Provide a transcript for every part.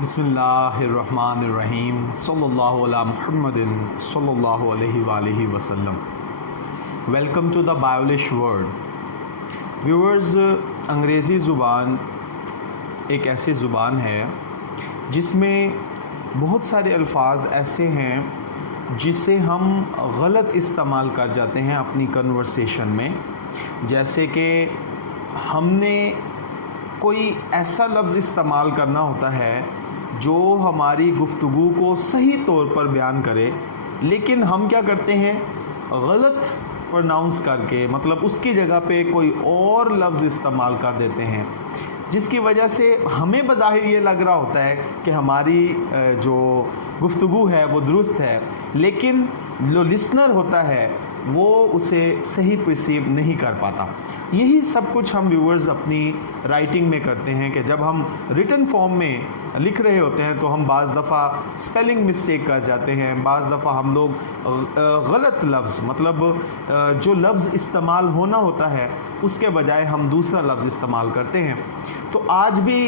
बिस्मिल्लाहिर्रहमानिर्रहीम सल्लल्लाहु अला मुहम्मदिन सल्लल्लाहु अलैहि वसल्लम। Welcome to the Biolish world. Viewers, अंग्रेज़ी ज़ुबान एक ऐसी ज़ुबान है जिसमें बहुत सारे अल्फाज ऐसे हैं जिसे हम गलत इस्तेमाल कर जाते हैं अपनी कन्वर्सेशन में। जैसे कि हमने कोई ऐसा लफ्ज़ इस्तेमाल करना होता है जो हमारी गुफ्तगू को सही तौर पर बयान करे, लेकिन हम क्या करते हैं, गलत प्रोनाउंस करके मतलब उसकी जगह पे कोई और लफ्ज़ इस्तेमाल कर देते हैं, जिसकी वजह से हमें बज़ाहिर ये लग रहा होता है कि हमारी जो गुफ्तगू है वो दुरुस्त है, लेकिन जो लिसनर होता है वो उसे सही परसीव नहीं कर पाता। यही सब कुछ हम व्यूअर्स अपनी राइटिंग में करते हैं कि जब हम रिटन फॉर्म में लिख रहे होते हैं तो हम बाज़ दफ़ा स्पेलिंग मिस्टेक कर जाते हैं, बाज़ दफ़ा हम लोग गलत लफ्ज़ मतलब जो लफ्ज़ इस्तेमाल होना होता है उसके बजाय हम दूसरा लफ्ज़ इस्तेमाल करते हैं। तो आज भी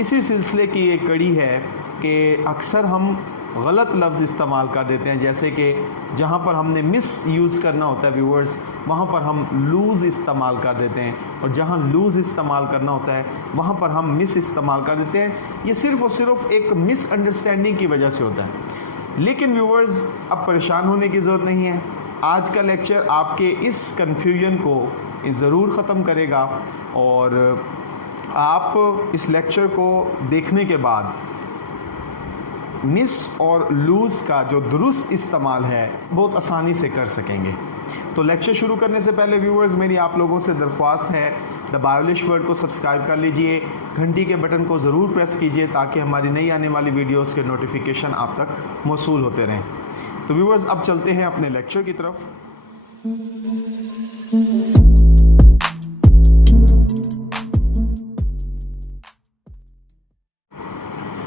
इसी सिलसिले की एक कड़ी है कि अक्सर हम गलत लफ्ज़ इस्तेमाल कर देते हैं। जैसे कि जहाँ पर हमने मिस यूज़ करना होता है व्यूअर्स, वहाँ पर हम लूज़ इस्तेमाल कर देते हैं, और जहाँ लूज़ इस्तेमाल करना होता है वहाँ पर हम मिस इस्तेमाल कर देते हैं। ये सिर्फ़ और सिर्फ एक मिसअंडरस्टैंडिंग की वजह से होता है। लेकिन व्यूअर्स, अब परेशान होने की ज़रूरत नहीं है। आज का लेक्चर आपके इस कन्फ्यूजन को ज़रूर ख़त्म करेगा, और आप इस लेक्चर को देखने के बाद मिस और लूज़ का जो दुरुस्त इस्तेमाल है बहुत आसानी से कर सकेंगे। तो लेक्चर शुरू करने से पहले व्यूअर्स, मेरी आप लोगों से दरख्वास्त है, द बायोलिश वर्ल्ड को सब्सक्राइब कर लीजिए, घंटी के बटन को ज़रूर प्रेस कीजिए ताकि हमारी नई आने वाली वीडियोस के नोटिफिकेशन आप तक मौसूल होते रहें। तो व्यूअर्स, अब चलते हैं अपने लेक्चर की तरफ।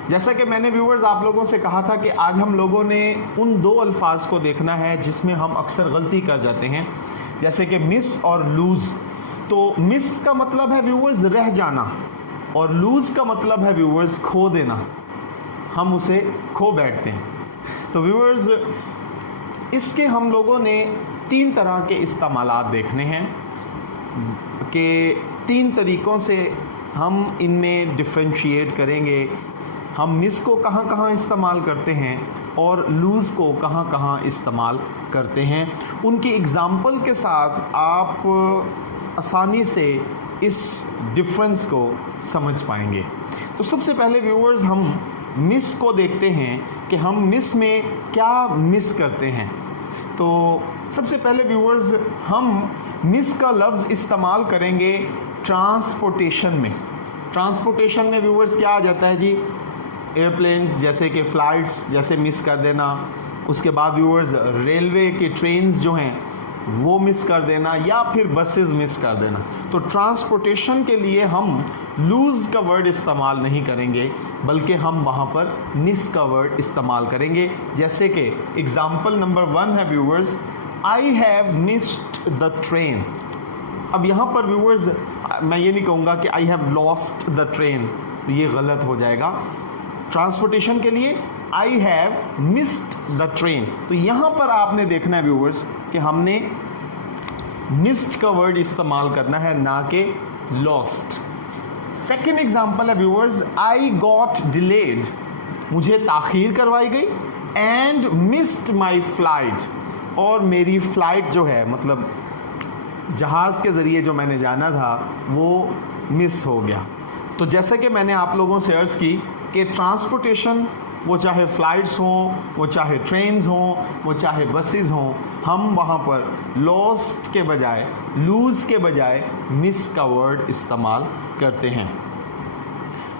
जैसा कि मैंने व्यूअर्स आप लोगों से कहा था कि आज हम लोगों ने उन दो अल्फाज को देखना है जिसमें हम अक्सर गलती कर जाते हैं, जैसे कि मिस और लूज़। तो मिस का मतलब है व्यूअर्स रह जाना, और लूज़ का मतलब है व्यूअर्स खो देना। हम उसे खो बैठते हैं। तो व्यूअर्स, इसके हम लोगों ने तीन तरह के इस्तेमालात देखने हैं कि तीन तरीक़ों से हम इनमें डिफ्रेंशिएट करेंगे। हम मिस को कहाँ कहाँ इस्तेमाल करते हैं और लूज़ को कहाँ कहाँ इस्तेमाल करते हैं। उनकी एग्ज़ाम्पल के साथ आप आसानी से इस डिफरेंस को समझ पाएंगे। तो सबसे पहले व्यूअर्स, हम मिस को देखते हैं कि हम मिस में क्या मिस करते हैं। तो सबसे पहले व्यूअर्स, हम मिस का लफ्ज़ इस्तेमाल करेंगे ट्रांसपोर्टेशन में। ट्रांसपोर्टेशन में व्यूअर्स क्या आ जाता है जी, एयरप्लेन्स जैसे कि फ़्लाइट्स जैसे मिस कर देना, उसके बाद व्यूअर्स रेलवे के ट्रेन्स जो हैं वो मिस कर देना, या फिर बसेस मिस कर देना। तो ट्रांसपोर्टेशन के लिए हम लूज़ का वर्ड इस्तेमाल नहीं करेंगे, बल्कि हम वहाँ पर मिस का वर्ड इस्तेमाल करेंगे। जैसे कि एग्ज़ाम्पल नंबर 1 है viewers, I have missed the train. अब यहाँ पर व्यूअर्स मैं ये नहीं कहूँगा कि आई हैव लॉस्ट द ट्रेन, ये गलत हो जाएगा। ट्रांसपोर्टेशन के लिए आई हैव मिस्ड द ट्रेन। तो यहाँ पर आपने देखना है व्यूअर्स कि हमने मिस्ड का वर्ड इस्तेमाल करना है, ना कि लॉस्ट। सेकेंड एग्जाम्पल है व्यूअर्स, आई गॉट डिलेड, मुझे ताख़ीर करवाई गई, एंड मिस्ड माई फ्लाइट, और मेरी फ़्लाइट जो है मतलब जहाज़ के ज़रिए जो मैंने जाना था वो मिस हो गया। तो जैसे कि मैंने आप लोगों से अर्ज़ की कि ट्रांसपोर्टेशन, वो चाहे फ़्लाइट्स हों, वो चाहे ट्रेन्स हों, वो चाहे बसेस हों, हम वहाँ पर लॉस्ट के बजाय, लूज़ के बजाय मिस का वर्ड इस्तेमाल करते हैं।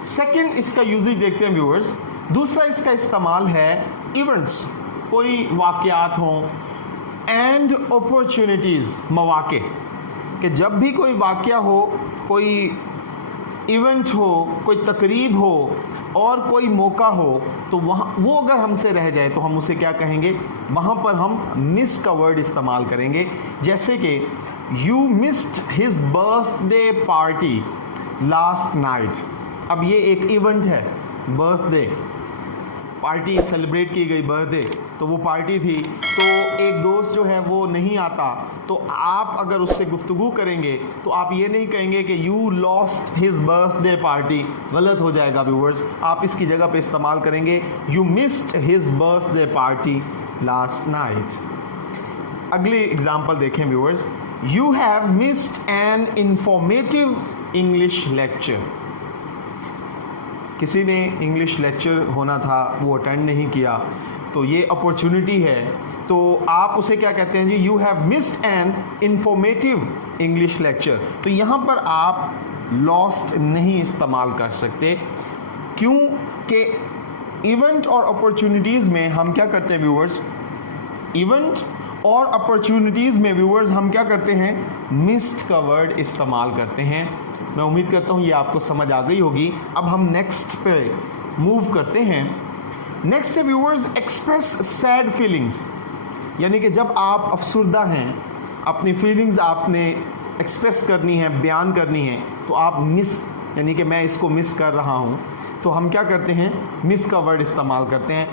सेकंड इसका यूजेज देखते हैं व्यूअर्स। दूसरा इसका इस्तेमाल है इवेंट्स, कोई वाक़यात हों, एंड अपॉर्चुनिटीज़, मौक़े, कि जब भी कोई वाक़या हो, कोई इवेंट हो, कोई तकरीब हो और कोई मौका हो, तो वहाँ वो अगर हमसे रह जाए तो हम उसे क्या कहेंगे, वहाँ पर हम मिस का वर्ड इस्तेमाल करेंगे। जैसे कि you missed his birthday party last night. अब ये एक इवेंट है, बर्थडे, पार्टी सेलिब्रेट की गई, बर्थडे, तो वो पार्टी थी, तो एक दोस्त जो है वो नहीं आता, तो आप अगर उससे गुफ्तगू करेंगे तो आप ये नहीं कहेंगे कि you lost his birthday party, गलत हो जाएगा व्यूअर्स। आप इसकी जगह पे इस्तेमाल करेंगे you missed his birthday party last night. अगली एग्जाम्पल देखें viewers, you have missed an informative English lecture. किसी ने इंग्लिश लेक्चर होना था, वो अटेंड नहीं किया, तो ये अपॉर्चुनिटी है, तो आप उसे क्या कहते हैं जी, you have missed an informative English lecture. तो यहाँ पर आप लॉस्ट नहीं इस्तेमाल कर सकते, क्यों कि इवेंट और अपॉर्चुनिटीज़ में हम क्या करते हैं व्यूअर्स, इवेंट और अपॉर्चुनिटीज़ में व्यूअर्स हम क्या करते हैं, मिस्ड का वर्ड इस्तेमाल करते हैं। मैं उम्मीद करता हूँ ये आपको समझ आ गई होगी। अब हम नेक्स्ट पे मूव करते हैं। नेक्स्ट है व्यूअर्स एक्सप्रेस सैड फीलिंग्स, यानी कि जब आप अफसुर्दा हैं, अपनी फीलिंग्स आपने एक्सप्रेस करनी है, बयान करनी है, तो आप मिस, यानी कि मैं इसको मिस कर रहा हूँ, तो हम क्या करते हैं, मिस का वर्ड इस्तेमाल करते हैं।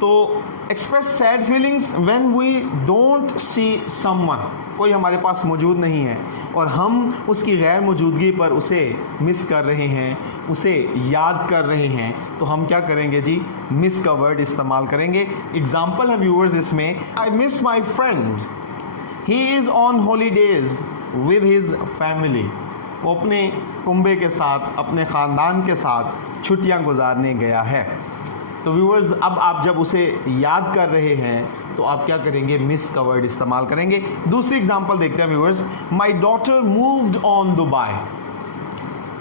तो express sad feelings when we don't see someone, कोई हमारे पास मौजूद नहीं है और हम उसकी गैर मौजूदगी पर उसे मिस कर रहे हैं, उसे याद कर रहे हैं, तो हम क्या करेंगे जी, मिस का वर्ड इस्तेमाल करेंगे। एग्जाम्पल है व्यूअर्स इसमें, I miss my friend, he is on holidays with his family, वो अपने कुंबे के साथ, अपने ख़ानदान के साथ छुट्टियां गुजारने गया है। तो व्यूअर्स अब आप जब उसे याद कर रहे हैं तो आप क्या करेंगे, मिस का वर्ड इस्तेमाल करेंगे। दूसरी एग्जांपल देखते हैं viewers, my daughter moved on Dubai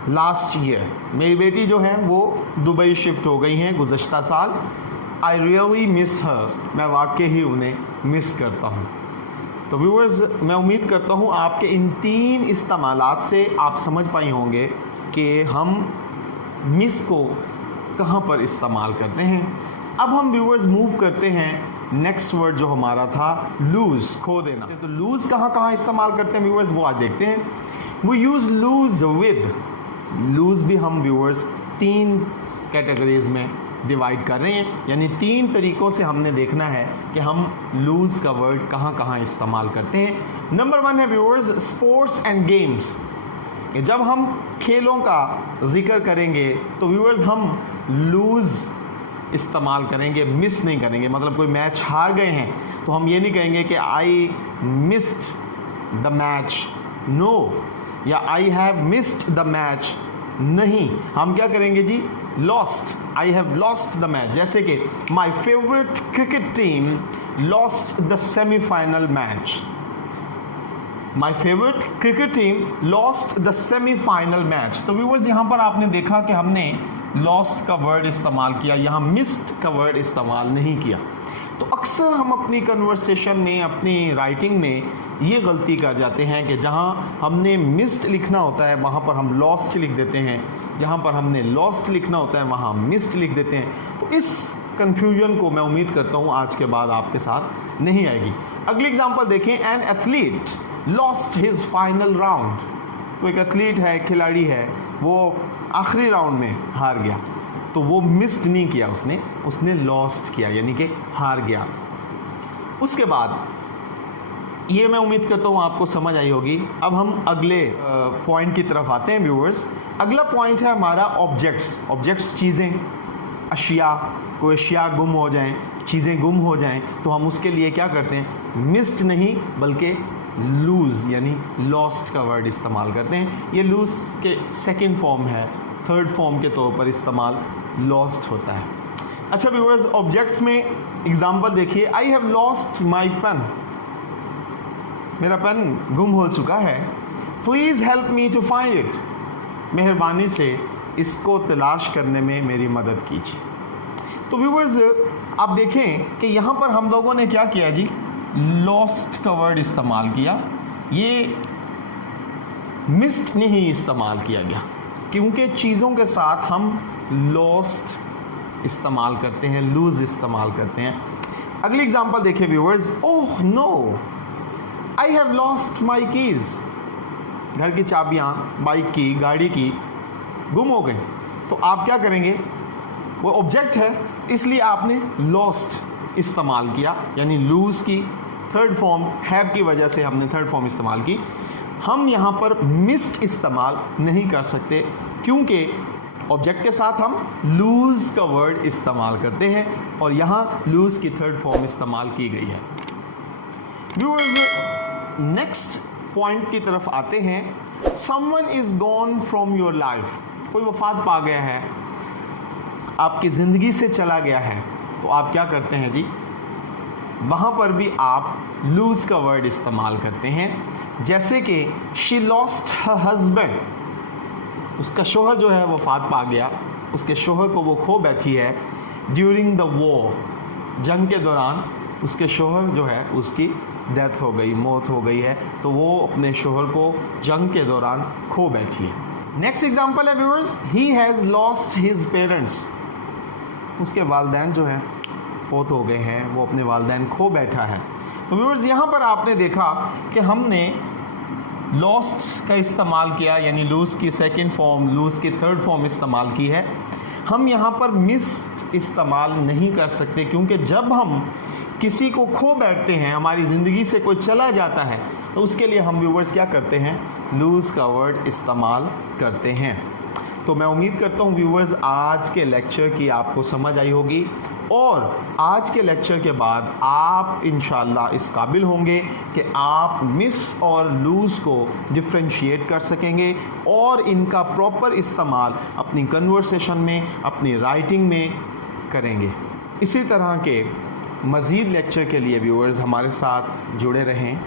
last year, मेरी बेटी जो है वो दुबई शिफ्ट हो गई हैं गुज़श्ता साल। आई रियली मिस हर, मैं वाकई ही उन्हें मिस करता हूँ। तो व्यूअर्स मैं उम्मीद करता हूँ आपके इन 3 इस्तेमालात से आप समझ पाए होंगे कि हम मिस को कहाँ पर इस्तेमाल करते हैं। अब हम व्यूअर्स मूव करते हैं नेक्स्ट वर्ड जो हमारा था लूज़, खो देना। तो लूज़ कहाँ इस्तेमाल करते हैं व्यूअर्स, वो आज देखते हैं। We use lose with, lose भी हम व्यूअर्स 3 कैटेगरीज में डिवाइड कर रहे हैं, यानी 3 तरीक़ों से हमने देखना है कि हम लूज़ का वर्ड कहाँ इस्तेमाल करते हैं। नंबर 1 है व्यूअर्स स्पोर्ट्स एंड गेम्स। जब हम खेलों का जिक्र करेंगे तो व्यूअर्स हम लूज़ इस्तेमाल करेंगे, मिस नहीं करेंगे। मतलब कोई मैच हार गए हैं तो हम ये नहीं कहेंगे कि I missed the match, no, या I have missed the match, नहीं, हम क्या करेंगे जी, lost, I have lost the match. जैसे कि my favourite cricket team lost the semifinal match, my favourite cricket team lost the semifinal match. तो viewers यहाँ पर आपने देखा कि हमने लॉस्ट का वर्ड इस्तेमाल किया, यहाँ मिस्ड का वर्ड इस्तेमाल नहीं किया। तो अक्सर हम अपनी कन्वर्सेशन में, अपनी राइटिंग में ये गलती कर जाते हैं कि जहाँ हमने मिस्ड लिखना होता है वहाँ पर हम लॉस्ट लिख देते हैं, जहाँ पर हमने लॉस्ट लिखना होता है वहाँ मिस्ड लिख देते हैं। तो इस कन्फ्यूजन को मैं उम्मीद करता हूँ आज के बाद आपके साथ नहीं आएगी। अगली एग्जाम्पल देखें, an athlete lost his final round. तो एक एथलीट है, खिलाड़ी है, वो आखिरी राउंड में हार गया, तो वो मिस्ड नहीं किया, उसने लॉस्ट किया, यानी कि हार गया। उसके बाद ये मैं उम्मीद करता हूँ आपको समझ आई होगी। अब हम अगले पॉइंट की तरफ आते हैं व्यूअर्स। अगला पॉइंट है हमारा ऑब्जेक्ट्स। ऑब्जेक्ट्स चीज़ें, अशिया, कोई अशिया गुम हो जाएं, चीज़ें गुम हो जाएं, तो हम उसके लिए क्या करते हैं, मिस्ड नहीं बल्कि लूज़ यानी लॉस्ट का वर्ड इस्तेमाल करते हैं। ये लूज़ के सेकंड फॉर्म है, थर्ड फॉर्म के तौर पर इस्तेमाल लॉस्ट होता है। अच्छा व्यूअर्स, ऑब्जेक्ट्स में एग्जांपल देखिए, I have lost my pen, मेरा पेन गुम हो चुका है। Please help me to find it, मेहरबानी से इसको तलाश करने में मेरी मदद कीजिए। तो व्यूअर्स आप देखें कि यहाँ पर हम लोगों ने क्या किया जी, लॉस्ट का वर्ड इस्तेमाल किया, ये मिस्ड नहीं इस्तेमाल किया गया, क्योंकि चीज़ों के साथ हम लॉस्ट इस्तेमाल करते हैं, लूज़ इस्तेमाल करते हैं। अगली एग्जांपल देखिए viewers, oh no I have lost my keys, घर की चाबियाँ, बाइक की, गाड़ी की गुम हो गई। तो आप क्या करेंगे, वो ऑब्जेक्ट है इसलिए आपने लॉस्ट इस्तेमाल किया, यानी लूज की थर्ड फॉर्म हैव की वजह से हमने थर्ड फॉर्म इस्तेमाल की। हम यहाँ पर मिस्ड इस्तेमाल नहीं कर सकते क्योंकि ऑब्जेक्ट के साथ हम लूज का वर्ड इस्तेमाल करते हैं और यहाँ लूज की थर्ड फॉर्म इस्तेमाल की गई है। व्यूअर्स, नेक्स्ट पॉइंट की तरफ आते हैं। Someone is gone from your life, कोई वफात पा गया है, आपकी ज़िंदगी से चला गया है, तो आप क्या करते हैं जी, वहाँ पर भी आप लूज का वर्ड इस्तेमाल करते हैं। जैसे कि शी लॉस्ट हर हस्बैंड, उसका शोहर जो है वफात पा गया, उसके शोहर को वो खो बैठी है। ड्यूरिंग द वॉर, जंग के दौरान उसके शोहर जो है उसकी डेथ हो गई, मौत हो गई है, तो वो अपने शोहर को जंग के दौरान खो बैठी है। नेक्स्ट एग्जांपल है viewers, he has lost his parents, उसके वालिदैन जो हैं फोत हो गए हैं, वो अपने वालिदैन खो बैठा है। तो व्यूअर्स, यहाँ पर आपने देखा कि हमने लॉस्ट का इस्तेमाल किया, यानी लूज की सेकंड फॉर्म, लूज की थर्ड फॉर्म इस्तेमाल की है। हम यहाँ पर मिस्ड इस्तेमाल नहीं कर सकते क्योंकि जब हम किसी को खो बैठते हैं, हमारी ज़िंदगी से कोई चला जाता है, तो उसके लिए हम व्यूअर्स क्या करते हैं, लूज का वर्ड इस्तेमाल करते हैं। तो मैं उम्मीद करता हूँ व्यूअर्स आज के लेक्चर की आपको समझ आई होगी और आज के लेक्चर के बाद आप इंशाल्लाह इस काबिल होंगे कि आप मिस और लूज़ को डिफ्रेंशिएट कर सकेंगे और इनका प्रॉपर इस्तेमाल अपनी कन्वर्सेशन में, अपनी राइटिंग में करेंगे। इसी तरह के मज़ीद लेक्चर के लिए व्यूअर्स हमारे साथ जुड़े रहें,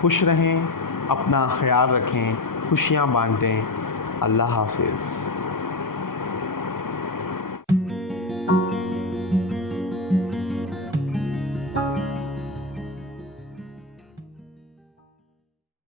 खुश रहें, अपना ख्याल रखें, खुशियाँ बांटें। अल्लाह हाफिज़।